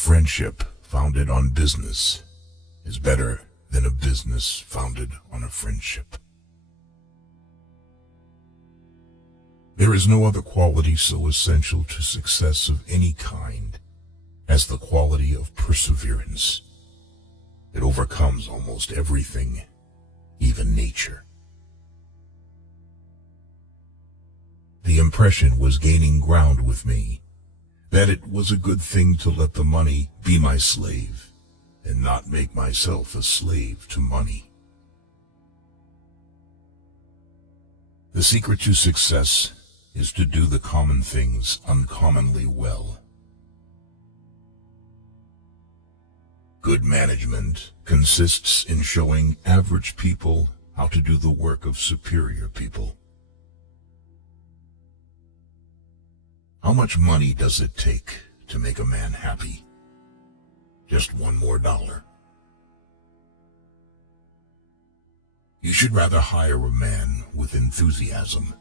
friendship founded on business is better than a business founded on a friendship. There is no other quality so essential to success of any kind as the quality of perseverance. It overcomes almost everything, even nature. The impression was gaining ground with me that it was a good thing to let the money be my slave and not make myself a slave to money. The secret to success is to do the common things uncommonly well. Good management consists in showing average people how to do the work of superior people. How much money does it take to make a man happy? Just $1 more. You should rather hire a man with enthusiasm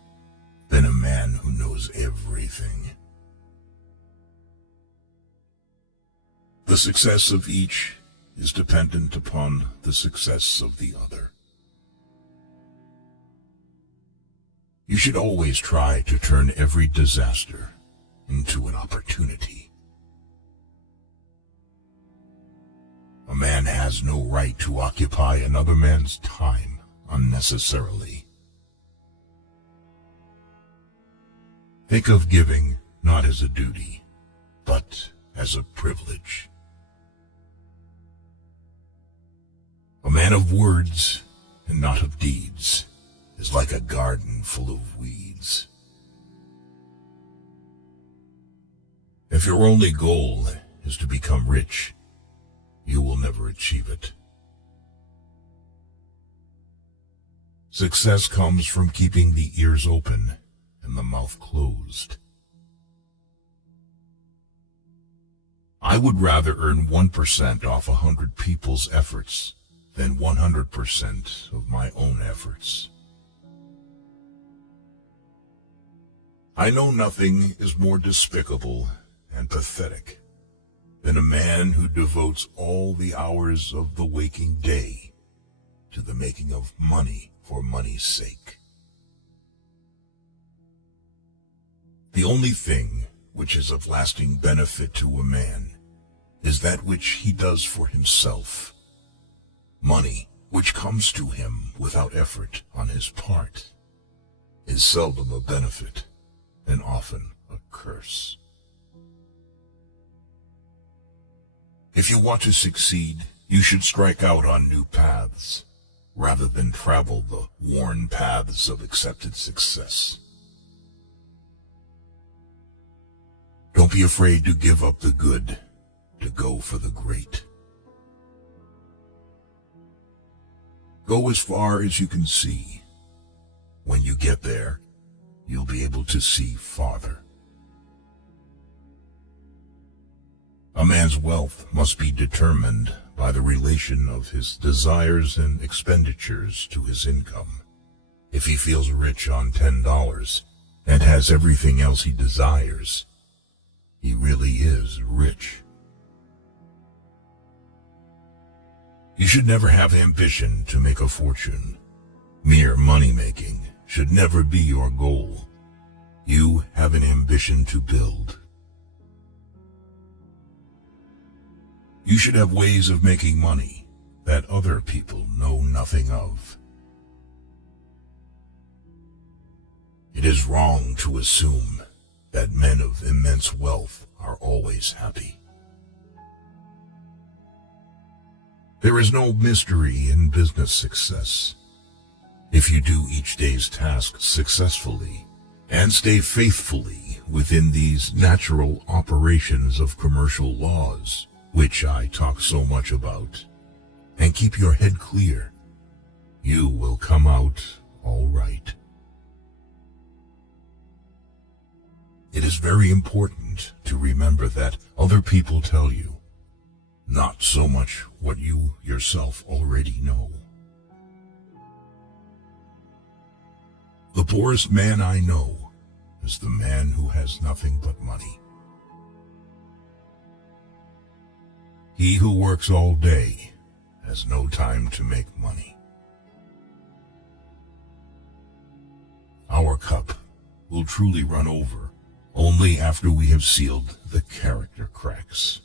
than a man who knows everything. The success of each is dependent upon the success of the other. You should always try to turn every disaster into an opportunity. A man has no right to occupy another man's time unnecessarily. Think of giving not as a duty, but as a privilege. A man of words and not of deeds is like a garden full of weeds. If your only goal is to become rich, you will never achieve it. Success comes from keeping the ears open and the mouth closed. I would rather earn 1% off 100 people's efforts than 100% of my own efforts. I know nothing is more despicable and pathetic than a man who devotes all the hours of the waking day to the making of money for money's sake. The only thing which is of lasting benefit to a man is that which he does for himself. Money, which comes to him without effort on his part, is seldom a benefit and often a curse. If you want to succeed, you should strike out on new paths, rather than travel the worn paths of accepted success. Don't be afraid to give up the good to go for the great. Go as far as you can see. When you get there, you'll be able to see farther. A man's wealth must be determined by the relation of his desires and expenditures to his income. If he feels rich on $10 and has everything else he desires, he really is rich. You should never have ambition to make a fortune. Mere money-making should never be your goal. You have an ambition to build. You should have ways of making money that other people know nothing of. It is wrong to assume that men of immense wealth are always happy. There is no mystery in business success. If you do each day's task successfully and stay faithfully within these natural operations of commercial laws, which I talk so much about, and keep your head clear, you will come out all right. It is very important to remember that other people tell you, not so much what you yourself already know. The poorest man I know is the man who has nothing but money. He who works all day has no time to make money. Our cup will truly run over only after we have sealed the character cracks.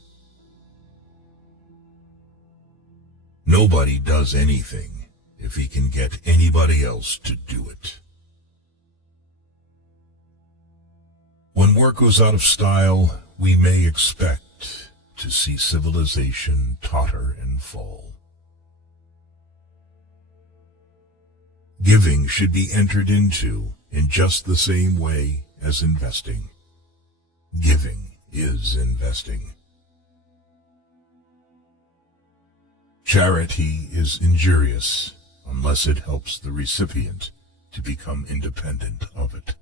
Nobody does anything if he can get anybody else to do it. When work goes out of style, we may expect to see civilization totter and fall. Giving should be entered into in just the same way as investing. Giving is investing. Charity is injurious unless it helps the recipient to become independent of it.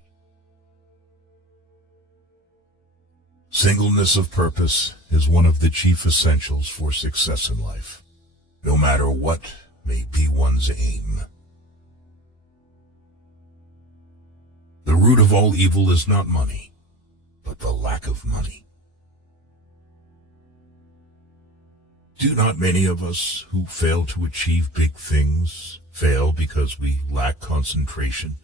Singleness of purpose is one of the chief essentials for success in life, no matter what may be one's aim. The root of all evil is not money, but the lack of money. Do not many of us who fail to achieve big things fail because we lack concentration?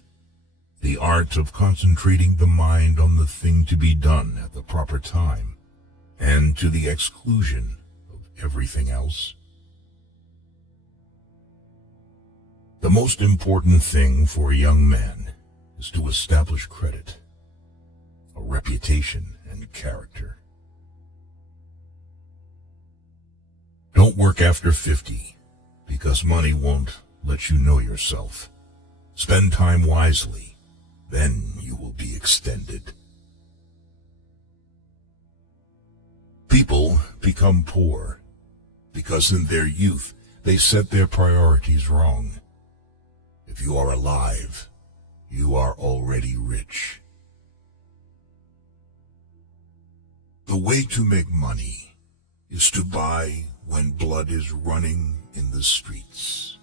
The art of concentrating the mind on the thing to be done at the proper time, and to the exclusion of everything else. The most important thing for a young man is to establish credit, a reputation, and character. Don't work after 50, because money won't let you know yourself. Spend time wisely, then you will be extended. People become poor because in their youth they set their priorities wrong. If you are alive, you are already rich. The way to make money is to buy when blood is running in the streets.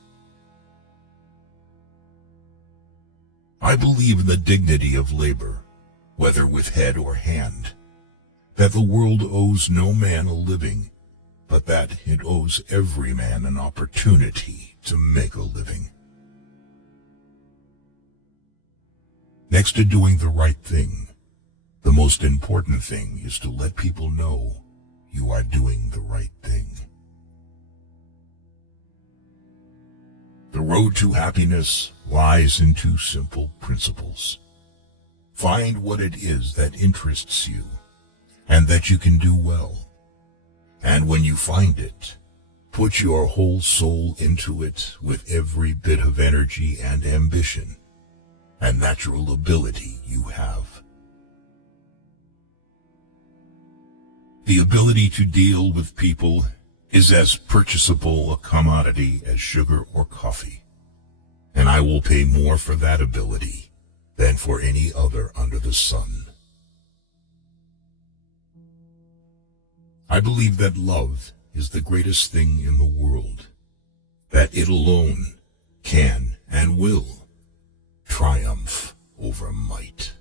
I believe in the dignity of labor, whether with head or hand, that the world owes no man a living, but that it owes every man an opportunity to make a living. Next to doing the right thing, the most important thing is to let people know you are doing the right thing. The road to happiness lies in two simple principles. Find what it is that interests you and that you can do well. And when you find it, put your whole soul into it with every bit of energy and ambition and natural ability you have. The ability to deal with people is as purchasable a commodity as sugar or coffee, and I will pay more for that ability than for any other under the sun. I believe that love is the greatest thing in the world, that it alone can and will triumph over might.